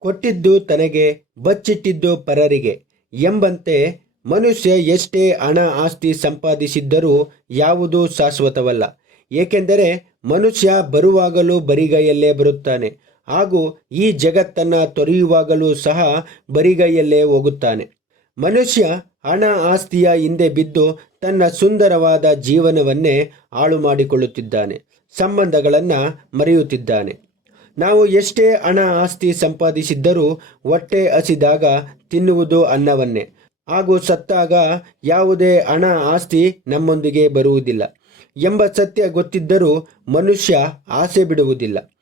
ಕೊಟ್ಟಿದ್ದು ತನಗೆ ಬಚ್ಚಿಟ್ಟಿದ್ದು ಪರರಿಗೆ ಎಂಬಂತೆ ಮನುಷ್ಯ ಎಷ್ಟೇ ಹಣ ಆಸ್ತಿ ಸಂಪಾದಿಸಿದ್ದರೂ ಯಾವುದೂ ಶಾಶ್ವತವಲ್ಲ. ಏಕೆಂದರೆ ಮನುಷ್ಯ ಬರುವಾಗಲೂ ಬರಿಗೈಯಲ್ಲೇ ಬರುತ್ತಾನೆ. ಹಾಗೂ ಈ ಜಗತ್ತನ್ನು ತೊರೆಯುವಾಗಲೂ ಸಹ ಬರಿಗೈಯಲ್ಲೇ ಹೋಗುತ್ತಾನೆ. ಮನುಷ್ಯ ಹಣ ಆಸ್ತಿಯ ಹಿಂದೆ ಬಿದ್ದು ತನ್ನ ಸುಂದರವಾದ ಜೀವನವನ್ನೇ ಹಾಳು ಮಾಡಿಕೊಳ್ಳುತ್ತಿದ್ದಾನೆ ಸಂಬಂಧಗಳನ್ನು ಮರೆಯುತ್ತಿದ್ದಾನೆ. ನಾವು ಎಷ್ಟೇ ಹಣ ಆಸ್ತಿ ಸಂಪಾದಿಸಿದ್ದರೂ ಹೊಟ್ಟೆ ಹಸಿದಾಗ ತಿನ್ನುವುದು ಅನ್ನವನ್ನೇ. ಹಾಗೂ ಸತ್ತಾಗ ಯಾವುದೇ ಹಣ ಆಸ್ತಿ ನಮ್ಮೊಂದಿಗೆ ಬರುವುದಿಲ್ಲ. ಎಂಬ ಸತ್ಯ ಗೊತ್ತಿದ್ದರೂ ಮನುಷ್ಯ ಆಸೆ ಬಿಡುವುದಿಲ್ಲ.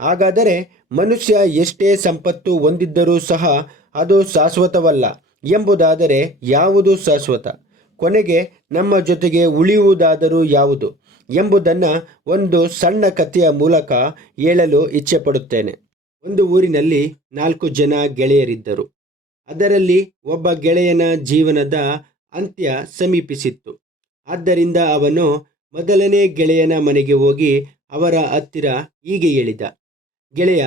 ಹಾಗಾದರೆ ಮನುಷ್ಯ ಎಷ್ಟೇ ಸಂಪತ್ತು ಹೊಂದಿದ್ದರೂ ಸಹ ಅದು ಶಾಶ್ವತವಲ್ಲ ಎಂಬುದಾದರೆ ಯಾವುದು ಶಾಶ್ವತ? ಕೊನೆಗೆ ನಮ್ಮ ಜೊತೆಗೆ ಉಳಿಯುವುದಾದರೂ ಯಾವುದು? ಎಂಬುದನ್ನು ಒಂದು ಸಣ್ಣ ಕಥೆಯ ಮೂಲಕ ಹೇಳಲು ಇಚ್ಛೆಪಡುತ್ತೇನೆ. ಒಂದು ಊರಿನಲ್ಲಿ ನಾಲ್ಕು ಜನ ಗೆಳೆಯರಿದ್ದರು. ಅದರಲ್ಲಿ ಒಬ್ಬ ಗೆಳೆಯನ ಜೀವನದ ಅಂತ್ಯ ಸಮೀಪಿಸಿತ್ತು. ಆದ್ದರಿಂದ ಅವನು ಮೊದಲನೇ ಗೆಳೆಯನ ಮನೆಗೆ ಹೋಗಿ ಅವರ ಹತ್ತಿರ ಹೀಗೆ ಹೇಳಿದ, ಗೆಳೆಯ,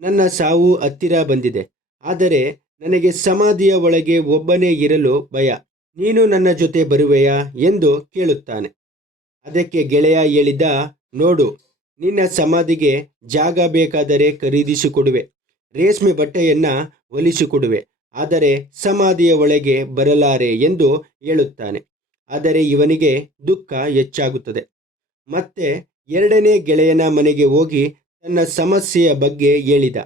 ನನ್ನ ಸಾವು ಹತ್ತಿರ ಬಂದಿದೆ. ಆದರೆ ನನಗೆ ಸಮಾಧಿಯ ಒಳಗೆ ಒಬ್ಬನೇ ಇರಲು ಭಯ. ನೀನು ನನ್ನ ಜೊತೆ ಬರುವೆಯಾ? ಎಂದು ಕೇಳುತ್ತಾನೆ. ಅದಕ್ಕೆ ಗೆಳೆಯ ಹೇಳಿದ, ನೋಡು, ನಿನ್ನ ಸಮಾಧಿಗೆ ಜಾಗ ಬೇಕಾದರೆ ಖರೀದಿಸಿಕೊಡುವೆ. ರೇಷ್ಮೆ ಬಟ್ಟೆಯನ್ನು ಒಲಿಸಿಕೊಡುವೆ ಆದರೆ ಸಮಾಧಿಯ ಒಳಗೆ ಬರಲಾರೆ ಎಂದು ಹೇಳುತ್ತಾನೆ. ಆದರೆ ಇವನಿಗೆ ದುಃಖ ಹೆಚ್ಚಾಗುತ್ತದೆ. ಮತ್ತೆ ಎರಡನೇ ಗೆಳೆಯನ ಮನೆಗೆ ಹೋಗಿ ತನ್ನ ಸಮಸ್ಯೆಯ ಬಗ್ಗೆ ಹೇಳಿದ.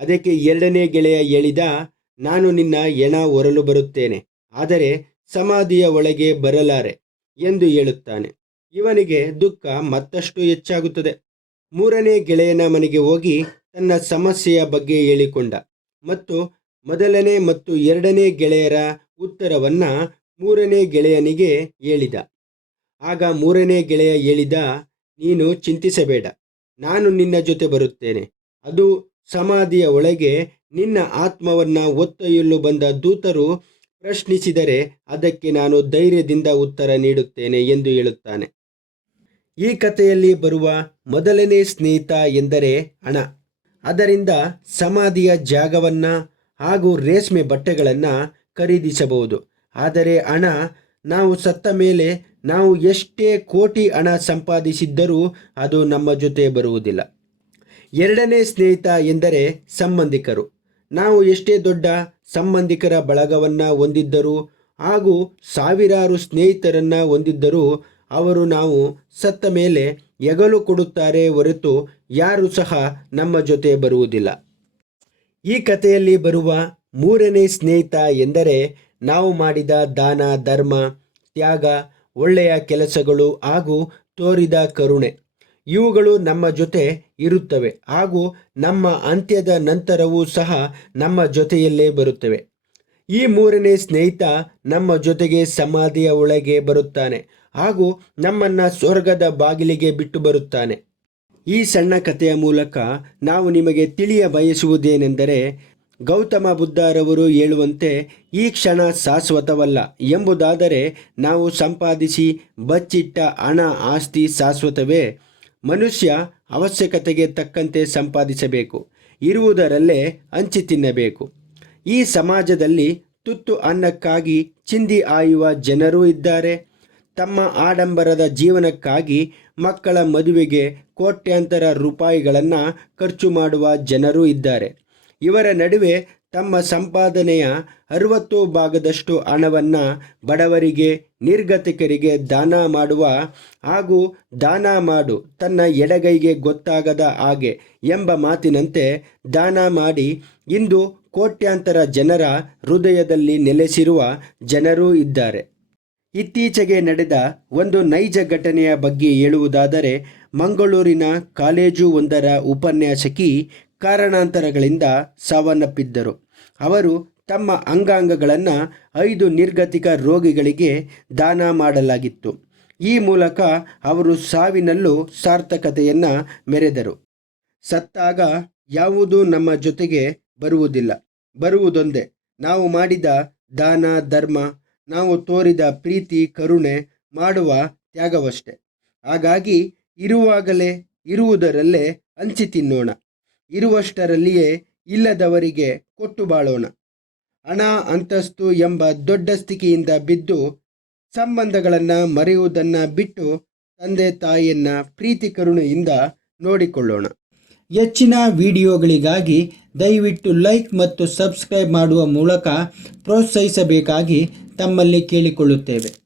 ಅದಕ್ಕೆ ಎರಡನೇ ಗೆಳೆಯ ಹೇಳಿದ, ನಾನು ನಿನ್ನ ಎಣ ಹೊರಲು ಬರುತ್ತೇನೆ. ಆದರೆ ಸಮಾಧಿಯ ಒಳಗೆ ಬರಲಾರೆ ಎಂದು ಹೇಳುತ್ತಾನೆ. ಇವನಿಗೆ ದುಃಖ ಮತ್ತಷ್ಟು ಹೆಚ್ಚಾಗುತ್ತದೆ. ಮೂರನೇ ಗೆಳೆಯನ ಮನೆಗೆ ಹೋಗಿ ತನ್ನ ಸಮಸ್ಯೆಯ ಬಗ್ಗೆ ಹೇಳಿಕೊಂಡ ಮತ್ತು ಮೊದಲನೇ ಮತ್ತು ಎರಡನೇ ಗೆಳೆಯರ ಉತ್ತರವನ್ನು ಮೂರನೇ ಗೆಳೆಯನಿಗೆ ಹೇಳಿದ. ಆಗ ಮೂರನೇ ಗೆಳೆಯ ಹೇಳಿದ, ನೀನು ಚಿಂತಿಸಬೇಡ, ನಾನು ನಿನ್ನ ಜೊತೆ ಬರುತ್ತೇನೆ. ಅದು ಸಮಾಧಿಯ ಒಳಗೆ ನಿನ್ನ ಆತ್ಮವನ್ನ ಒತ್ತೊಯ್ಯಲು ಬಂದ ದೂತರು ಪ್ರಶ್ನಿಸಿದರೆ ಅದಕ್ಕೆ ನಾನು ಧೈರ್ಯದಿಂದ ಉತ್ತರ ನೀಡುತ್ತೇನೆ ಎಂದು ಹೇಳುತ್ತಾನೆ. ಈ ಕಥೆಯಲ್ಲಿ ಬರುವ ಮೊದಲನೇ ಸ್ನೇಹಿತ ಎಂದರೆ ಹಣ. ಅದರಿಂದ ಸಮಾಧಿಯ ಜಾಗವನ್ನ ಹಾಗೂ ರೇಷ್ಮೆ ಬಟ್ಟೆಗಳನ್ನು ಖರೀದಿಸಬಹುದು. ಆದರೆ ಹಣ, ನಾವು ಸತ್ತ ಮೇಲೆ ನಾವು ಎಷ್ಟೇ ಕೋಟಿ ಹಣ ಸಂಪಾದಿಸಿದ್ದರೂ ಅದು ನಮ್ಮ ಜೊತೆ ಬರುವುದಿಲ್ಲ. ಎರಡನೇ ಸ್ನೇಹಿತ ಎಂದರೆ ಸಂಬಂಧಿಕರು. ನಾವು ಎಷ್ಟೇ ದೊಡ್ಡ ಸಂಬಂಧಿಕರ ಬಳಗವನ್ನು ಹೊಂದಿದ್ದರೂ ಹಾಗೂ ಸಾವಿರಾರು ಸ್ನೇಹಿತರನ್ನು ಹೊಂದಿದ್ದರೂ ಅವರು ನಾವು ಸತ್ತ ಮೇಲೆ ಎಗಲು ಕೊಡುತ್ತಾರೆ ಹೊರತು ಯಾರು ಸಹ ನಮ್ಮ ಜೊತೆ ಬರುವುದಿಲ್ಲ. ಈ ಕಥೆಯಲ್ಲಿ ಬರುವ ಮೂರನೇ ಸ್ನೇಹಿತ ಎಂದರೆ ನಾವು ಮಾಡಿದ ದಾನ, ಧರ್ಮ, ತ್ಯಾಗ, ಒಳ್ಳೆಯ ಕೆಲಸಗಳು ಹಾಗೂ ತೋರಿದ ಕರುಣೆ. ಇವುಗಳು ನಮ್ಮ ಜೊತೆ ಇರುತ್ತವೆ ಹಾಗೂ ನಮ್ಮ ಅಂತ್ಯದ ನಂತರವೂ ಸಹ ನಮ್ಮ ಜೊತೆಯಲ್ಲೇ ಬರುತ್ತವೆ. ಈ ಮೂರನೇ ಸ್ನೇಹಿತ ನಮ್ಮ ಜೊತೆಗೆ ಸಮಾಧಿಯ ಒಳಗೆ ಬರುತ್ತಾನೆ. ಹಾಗೂ ನಮ್ಮನ್ನ ಸ್ವರ್ಗದ ಬಾಗಿಲಿಗೆ ಬಿಟ್ಟು ಬರುತ್ತಾನೆ. ಈ ಸಣ್ಣ ಕಥೆಯ ಮೂಲಕ ನಾವು ನಿಮಗೆ ತಿಳಿಯ ಬಯಸುವುದೇನೆಂದರೆ, ಗೌತಮ ಬುದ್ಧರವರು ಹೇಳುವಂತೆ ಈ ಕ್ಷಣ ಶಾಶ್ವತವಲ್ಲ ಎಂಬುದಾದರೆ ನಾವು ಸಂಪಾದಿಸಿ ಬಚ್ಚಿಟ್ಟ ಹಣ ಆಸ್ತಿ ಶಾಶ್ವತವೇ ಮನುಷ್ಯ ಅವಶ್ಯಕತೆಗೆ ತಕ್ಕಂತೆ ಸಂಪಾದಿಸಬೇಕು, ಇರುವುದರಲ್ಲೇ ಹಂಚಿ ತಿನ್ನಬೇಕು. ಈ ಸಮಾಜದಲ್ಲಿ ತುತ್ತು ಅನ್ನಕ್ಕಾಗಿ ಚಿಂದಿ ಆಯುವ ಜನರೂ ಇದ್ದಾರೆ. ತಮ್ಮ ಆಡಂಬರದ ಜೀವನಕ್ಕಾಗಿ ಮಕ್ಕಳ ಮದುವೆಗೆ ಕೋಟ್ಯಾಂತರ ರೂಪಾಯಿಗಳನ್ನು ಖರ್ಚು ಮಾಡುವ ಜನರೂ ಇದ್ದಾರೆ. ಇವರ ನಡುವೆ ತಮ್ಮ ಸಂಪಾದನೆಯ ಅರವತ್ತು ಭಾಗದಷ್ಟು ಹಣವನ್ನು ಬಡವರಿಗೆ, ನಿರ್ಗತಿಕರಿಗೆ ದಾನ ಮಾಡುವ ಹಾಗೂ ದಾನ ಮಾಡು ತನ್ನ ಎಡಗೈಗೆ ಗೊತ್ತಾಗದ ಹಾಗೆ ಎಂಬ ಮಾತಿನಂತೆ ದಾನ ಮಾಡಿ ಇಂದು ಕೋಟ್ಯಾಂತರ ಜನರ ಹೃದಯದಲ್ಲಿ ನೆಲೆಸಿರುವ ಜನರೂ ಇದ್ದಾರೆ. ಇತ್ತೀಚೆಗೆ ನಡೆದ ಒಂದು ನೈಜ ಘಟನೆಯ ಬಗ್ಗೆ ಹೇಳುವುದಾದರೆ, ಮಂಗಳೂರಿನ ಕಾಲೇಜು ಒಂದರ ಉಪನ್ಯಾಸಕಿ ಕಾರಣಾಂತರಗಳಿಂದ ಸಾವನ್ನಪ್ಪಿದ್ದರು. ಅವರು ತಮ್ಮ ಅಂಗಾಂಗಗಳನ್ನು ಐದು ನಿರ್ಗತಿಕ ರೋಗಿಗಳಿಗೆ ದಾನ ಮಾಡಲಾಗಿತ್ತು. ಈ ಮೂಲಕ ಅವರು ಸಾವಿನಲ್ಲೂ ಸಾರ್ಥಕತೆಯನ್ನು ಮೆರೆದರು. ಸತ್ತಾಗ ಯಾವುದೂ ನಮ್ಮ ಜೊತೆಗೆ ಬರುವುದಿಲ್ಲ. ಬರುವುದೊಂದೇ. ನಾವು ಮಾಡಿದ ದಾನ, ಧರ್ಮ ನಾವು ತೋರಿದ ಪ್ರೀತಿ, ಕರುಣೆ ಮಾಡುವ ತ್ಯಾಗವಷ್ಟೆ. ಹಾಗಾಗಿ ಇರುವಾಗಲೇ ಇರುವುದರಲ್ಲೇ ಹಂಚಿ ತಿನ್ನೋಣ. ಇರುವಷ್ಟರಲ್ಲಿಯೇ ಇಲ್ಲದವರಿಗೆ ಕೊಟ್ಟು ಬಾಳೋಣ. ಹಣ, ಅಂತಸ್ತು ಎಂಬ ದೊಡ್ಡ ಸ್ಥಿತಿಯಿಂದ ಬಿದ್ದು ಸಂಬಂಧಗಳನ್ನು ಮರೆಯುವುದನ್ನು ಬಿಟ್ಟು ತಂದೆ ತಾಯಿಯನ್ನ ಪ್ರೀತಿ, ಕರುಣೆಯಿಂದ ನೋಡಿಕೊಳ್ಳೋಣ. ಹೆಚ್ಚಿನ ವಿಡಿಯೋಗಳಿಗಾಗಿ ದಯವಿಟ್ಟು ಲೈಕ್ ಮತ್ತು ಸಬ್ಸ್ಕ್ರೈಬ್ ಮಾಡುವ ಮೂಲಕ ಪ್ರೋತ್ಸಾಹಿಸಬೇಕಾಗಿ ತಮ್ಮಲ್ಲಿ ಕೇಳಿಕೊಳ್ಳುತ್ತೇವೆ.